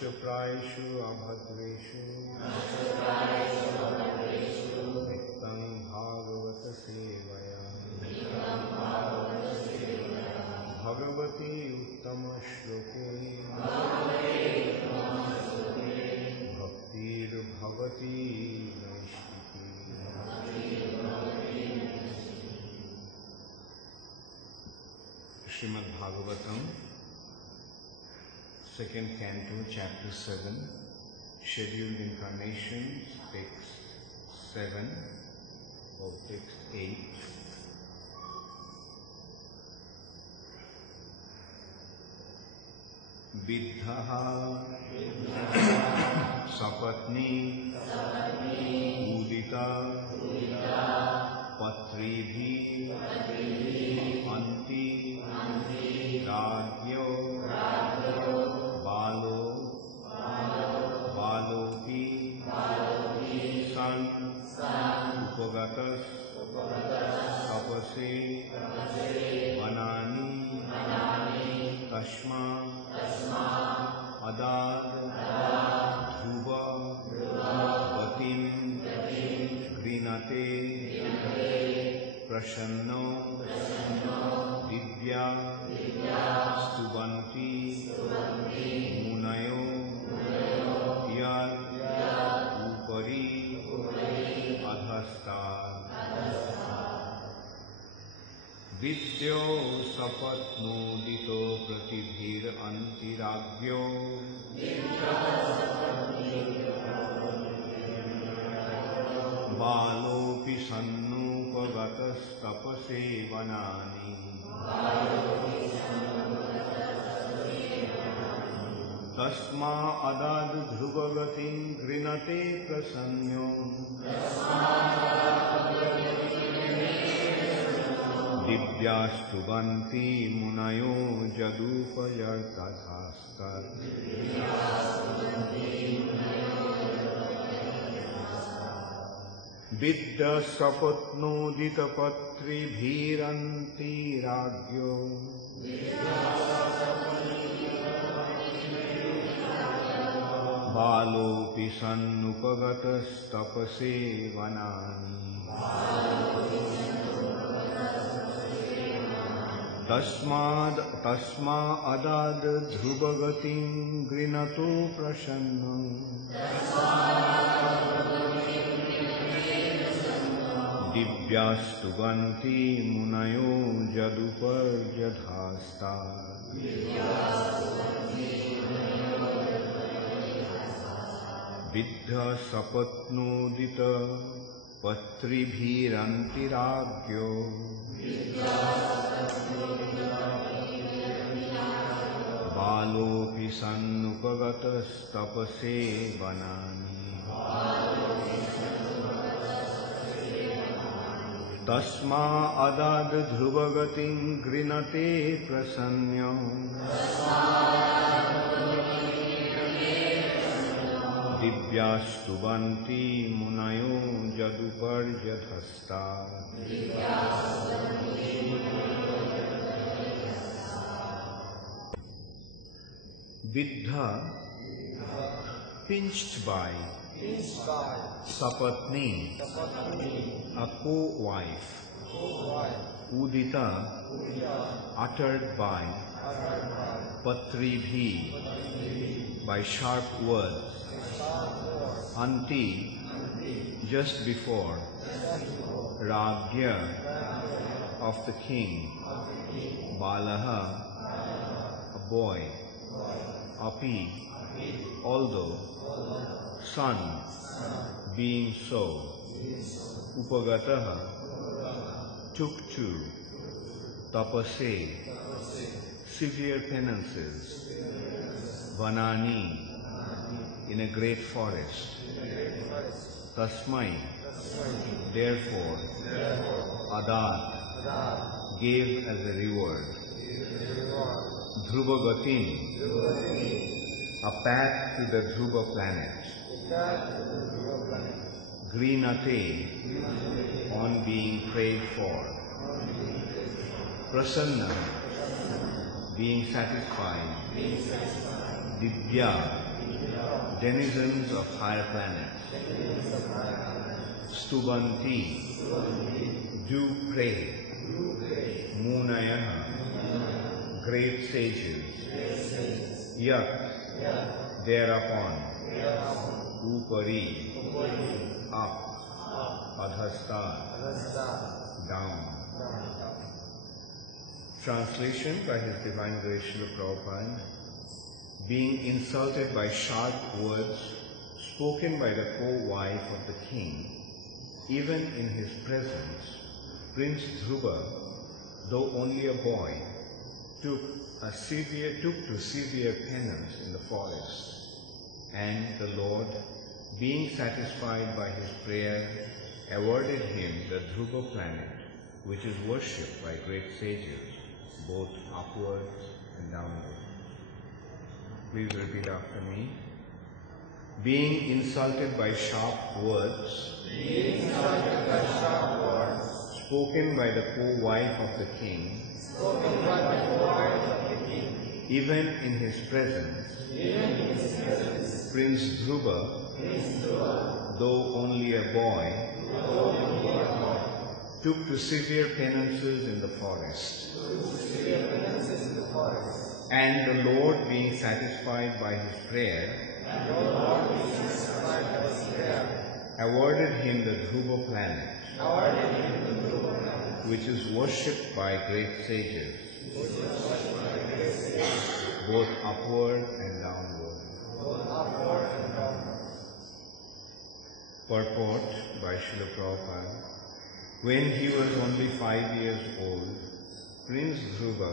Nashtaprayeshu abhadreshu Nittam bhagavata sevaya Bhagavati uttama shloke Bhaktir bhavati naishti. Srimad Bhagavatam, second canto, chapter 7, scheduled incarnations, text 7 or text 8. Viddhaha sapatni udita patribhi anti ragyo balopi san upagatas tapase vanani tashma adad dhruva gatim grinate prashanno divya stuvanti munayo yad upari adhastar Vidyo sapatnodito pratibhir antiragyo Balopi sannupagatas tapase vanani Tasma adad dhruvagatim grinate prasanyo Divyastuvanti munayo jadupayartathastar Vidya sapatnodita patribhiranti ragyo Balopi sannupagatas tapase vanani Tasma adad dhruvagatim grinato prashanno Divyastuvanti munayo jaduparjadhastar Vidya sapatnodita patribhirantiragyo Balopi sannupagatas tapase vanani Tasma adad dhruvagatim grinate prasanyo Divyastuvanti munayo jaduparjadhastar Viddha, pinched by sapatni, a co-wife, udita, uttered by patribhi, by sharp words, anti, just before, ragya, of the king, balaha, a boy, api, although, son, being so, upagataha, took to, tapase, severe penances, vanani, in a great forest, tasmai, therefore, adad, gave as a reward, Dhruvagatim, a path to the Dhruva planet, Grinate, on being prayed for, Prasanna, being satisfied, Divya, denizens of higher planets, Stubanti, do pray, Munayana, great sages, Yat, thereupon, Upari, up, Adhastar, down. Translation by His Divine Grace Srila Prabhupada. Being insulted by sharp words spoken by the co-wife of the king, even in his presence, Prince Dhruva, though only a boy, took to severe penance in the forest, and the Lord, being satisfied by his prayer, awarded him the Dhruva planet, which is worshipped by great sages, both upwards and downwards. Please repeat after me. Being insulted by sharp words, spoken by the co-wife of the king, even in his presence, Prince Dhruva, though only a boy, took to severe penances in the forest. And the Lord, being satisfied by his prayer, awarded him the Dhruva planet, which is worshipped by great sages, both upward and downward. Purport by Srila Prabhupada. When he was only 5 years old, Prince Dhruva,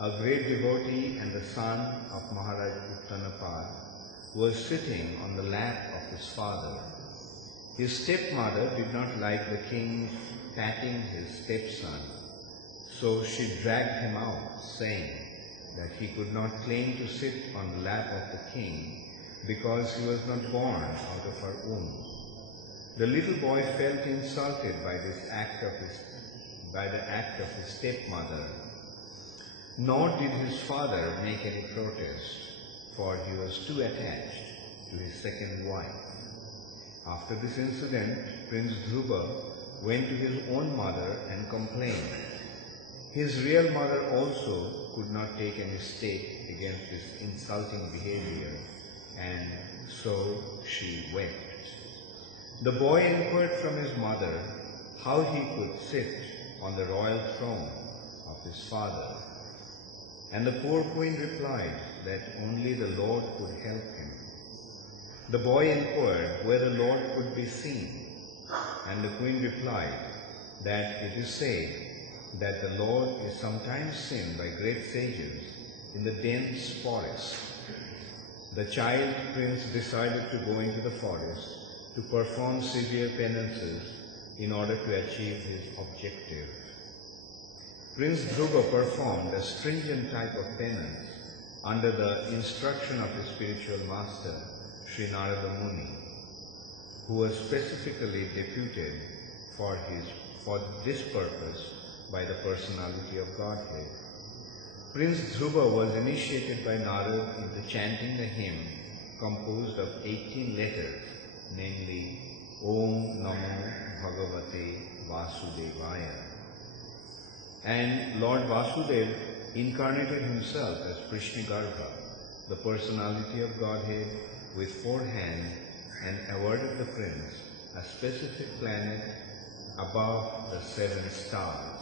a great devotee and the son of Maharaj Uttanapad, was sitting on the lap of his father. His stepmother did not like the king patting his stepson, so she dragged him out, saying that he could not claim to sit on the lap of the king because he was not born out of her womb. The little boy felt insulted by the act of his stepmother, nor did his father make any protest, for he was too attached to his second wife. After this incident, Prince Dhruva went to his own mother and complained. His real mother also could not take any step against this insulting behavior, and so she wept. The boy inquired from his mother how he could sit on the royal throne of his father, and the poor queen replied that only the Lord could help him. The boy inquired where the Lord could be seen, and the queen replied that it is said that the Lord is sometimes seen by great sages in the dense forest. The child prince decided to go into the forest to perform severe penances in order to achieve his objective. Prince Dhruva performed a stringent type of penance under the instruction of his spiritual master, Sri Narada Muni, who was specifically deputed for this purpose by the personality of Godhead. Prince Dhruva was initiated by Narada into chanting the hymn composed of 18 letters, namely Om Namo Bhagavate Vasudevaya. And Lord Vasudeva incarnated himself as Krishnagarbha, the personality of Godhead, with 4 hands, and awarded the prince a specific planet above the 7 stars.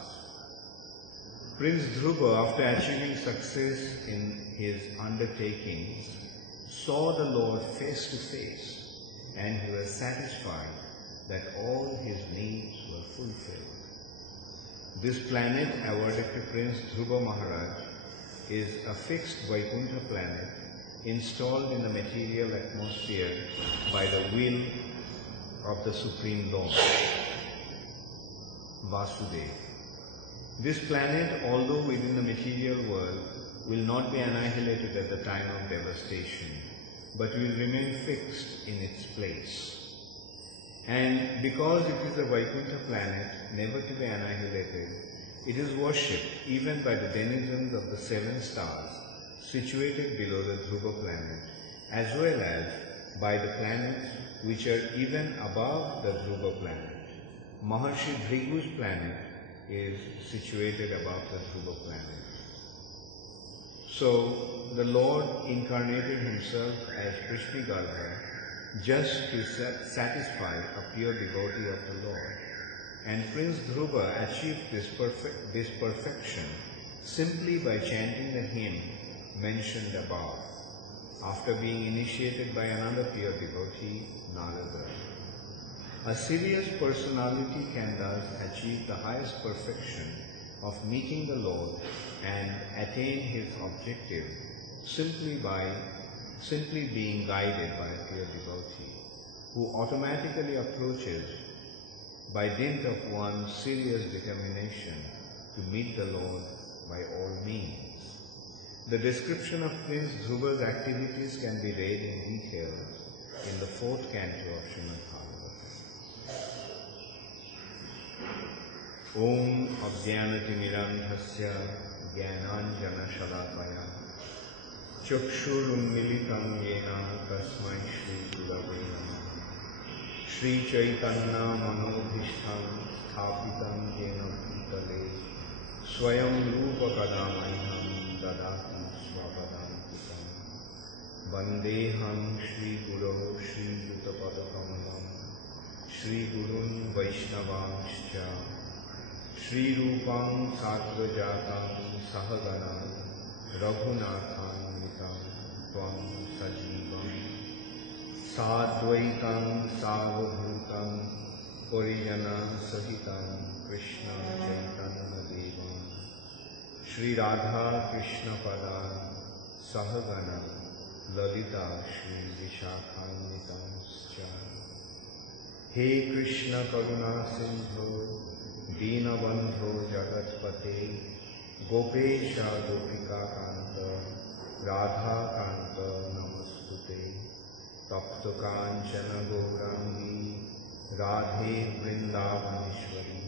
Prince Dhruva, after achieving success in his undertakings, saw the Lord face to face, and he was satisfied that all his needs were fulfilled. This planet awarded to Prince Dhruva Maharaj is a fixed Vaikuntha planet installed in the material atmosphere by the will of the Supreme Lord, Vasudeva. This planet, although within the material world, will not be annihilated at the time of devastation, but will remain fixed in its place. And because it is a Vaikuntha planet, never to be annihilated, it is worshipped even by the denizens of the 7 stars situated below the Dhruva planet, as well as by the planets which are even above the Dhruva planet. Maharshi Bhrigu's planet is situated above the Dhruva planet. So the Lord incarnated himself as Krishnagarbha just to satisfy a pure devotee of the Lord. And Prince Dhruva achieved this perfection simply by chanting the hymn mentioned above, after being initiated by another pure devotee, Narada. A serious personality can thus achieve the highest perfection of meeting the Lord and attain his objective simply being guided by a pure devotee, who automatically approaches by dint of one's serious determination to meet the Lord by all means. The description of Prince Dhruva's activities can be read in detail in the 4th canto of Srimad Bhagavatam. Om Ajnanatimirandhasya Jnananjana Shalakaya Chakshurunmilitam Yena Tasmai Shri Gurave Namah Shri Chaitanya Manobhishtam Sthapitam Yena Bhutale Swayam Rupa Kadamayam Dadati Swavadantikam Vandeham Shri Guru Shri Yutapadakamalam Shri Gurun Vaishnavanscha Shri Rupam Sattvajatam Sahaganam Raghunatham Nitam Tvam Sajivam Sadvaitam Savabhutam Parijana Sahitam Krishna Chaitanya Devam Shri Radha Krishna Pada Sahagana Lalita Shri Vishakhanitanscha He Krishna Karuna Sindhu Deenabandho Jagatpate Gopesha Gopika Kanta Radha Kanta Namastute Tapta Kanchana Gaurangi Radhe Vrindavaneshwari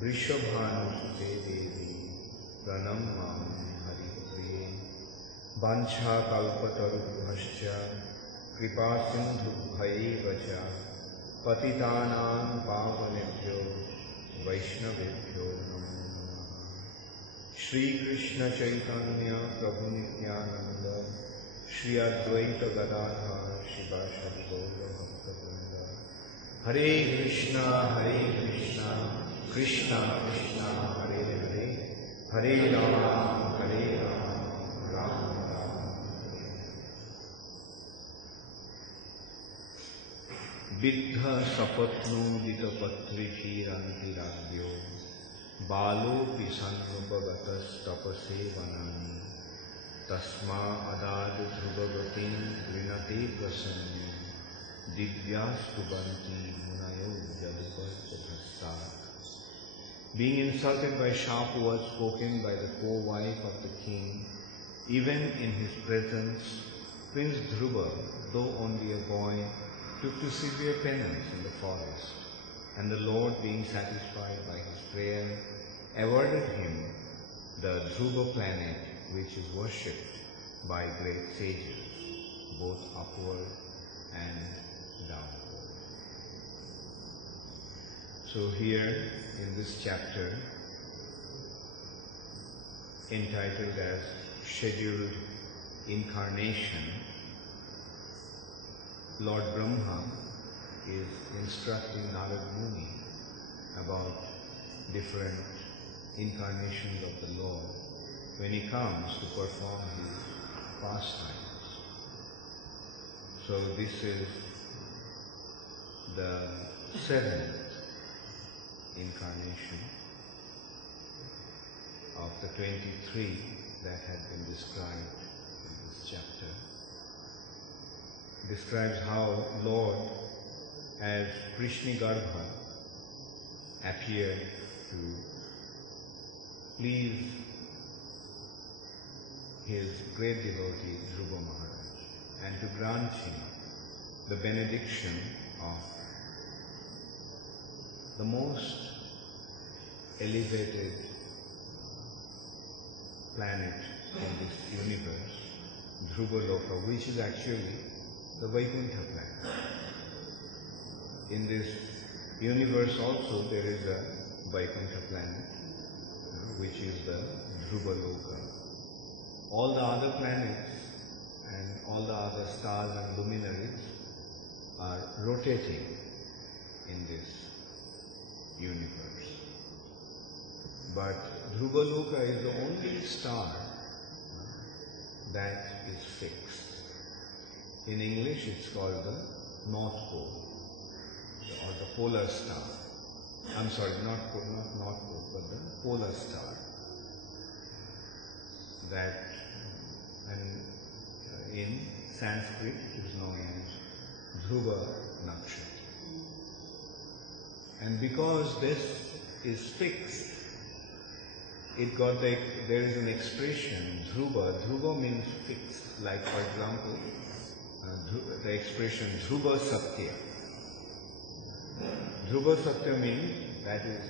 Vrishabhanusute Devi Pranamami Haripriye Vancha Kalpatarubhascha Kripa Sindhubhaivacha Patitanam Pavanebhyo Vaishnavebhyo Namo Namaha Shri Krishna Chaitanya Prabhu Nityananda Shri Advaita Gadadhar Shivasari Gaura Bhakta-vrinda Hare Krishna Krishna Krishna Hare Hare Hare Rama Rama Rama Viddha sapatno vitapatrishirantiragyo Balo pisannupagatas tapase vanani Tasma adad dhruvagatin grinate prasanyo Divyastu banti munayo jalupasthastat. Being insulted by sharp words spoken by the co-wife of the king, even in his presence, Prince Dhruva, though only a boy, took to severe penance in the forest, and the Lord, being satisfied by his prayer, awarded him the Dhruva planet, which is worshipped by great sages, both upward and downward. So here in this chapter, entitled as Scheduled Incarnation, Lord Brahma is instructing Narad Muni about different incarnations of the Lord when he comes to perform his pastimes. So this is the 7th incarnation of the 23 that had been described in this chapter. Describes how Lord as Krishnagarbha appeared to please his great devotee Dhruva Maharaj and to grant him the benediction of the most elevated planet in this universe, Dhruva Loka, which is actually the Vaikuntha planet. In this universe also there is a Vaikuntha planet, which is the Dhruva Loka. All the other planets and all the other stars and luminaries are rotating in this universe. But Dhruva Loka is the only star that is fixed. In English it's called the North Pole, or the polar star. I'm sorry, not North Pole, but the polar star. That, and in Sanskrit it is known as Dhruva Nakshatra. And because this is fixed, there is an expression, Dhruva. Dhruva means fixed. Like for example, the expression Dhruva Satya. Dhruva Satya means that is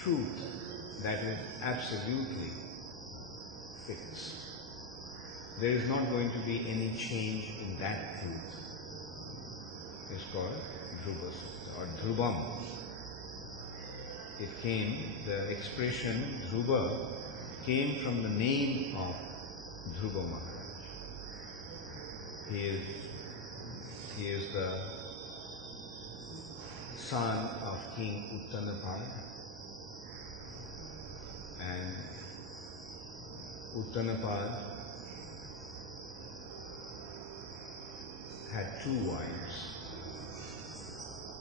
truth, that is absolutely fixed. There is not going to be any change in that truth. It's called Dhruva Satya or Dhruvam. The expression Dhruva came from the name of Dhruva Maharaj. He is the son of King Uttanapad, and Uttanapad had two wives,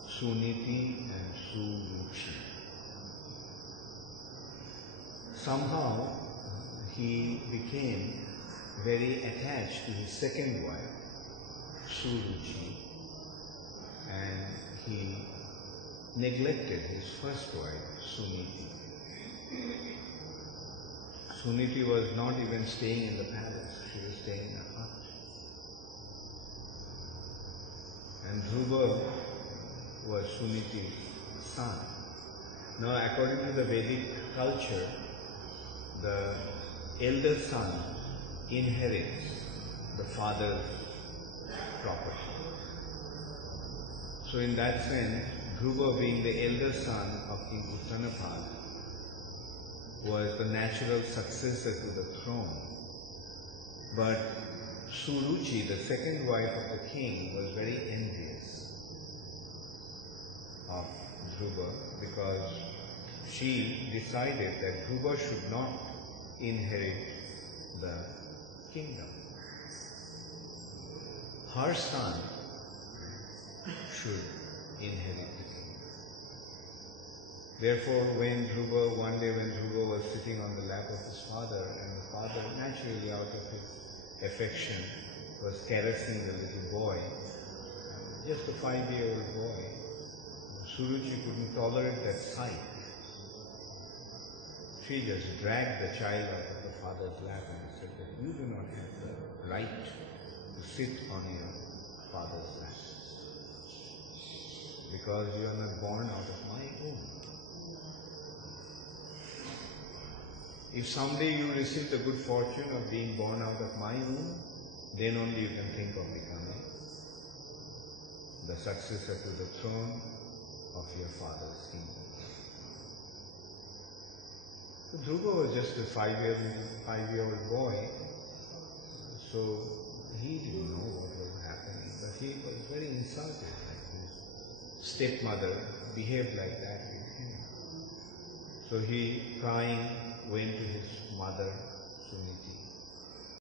Suniti and Suruchi. Somehow he became very attached to his second wife, Suruchi, and he neglected his first wife, Suniti. Suniti was not even staying in the palace, she was staying in a hut. And Dhruva was Suniti's son. Now, according to the Vedic culture, the elder son inherits the father's property. So in that sense, Dhruva, being the elder son of King Uttanapad, was the natural successor to the throne. But Suruchi, the second wife of the king, was very envious of Dhruva because she decided that Dhruva should not inherit the kingdom. Her son should inherit the kingdom. Therefore, one day when Dhruva was sitting on the lap of his father, and the father, naturally out of his affection, was caressing the little boy, just a 5-year-old boy, Suruchi couldn't tolerate that sight. She just dragged the child out of the father's lap and said that you do not have the right to sit on your father's lap because you are not born out of my womb. If someday you receive the good fortune of being born out of my womb, then only you can think of becoming the successor to the throne of your father's kingdom. So Dhruva was just a 5-year-old boy, so he didn't know what was happening, but he was very insulted that his stepmother behaved like that with him. So he, crying, went to his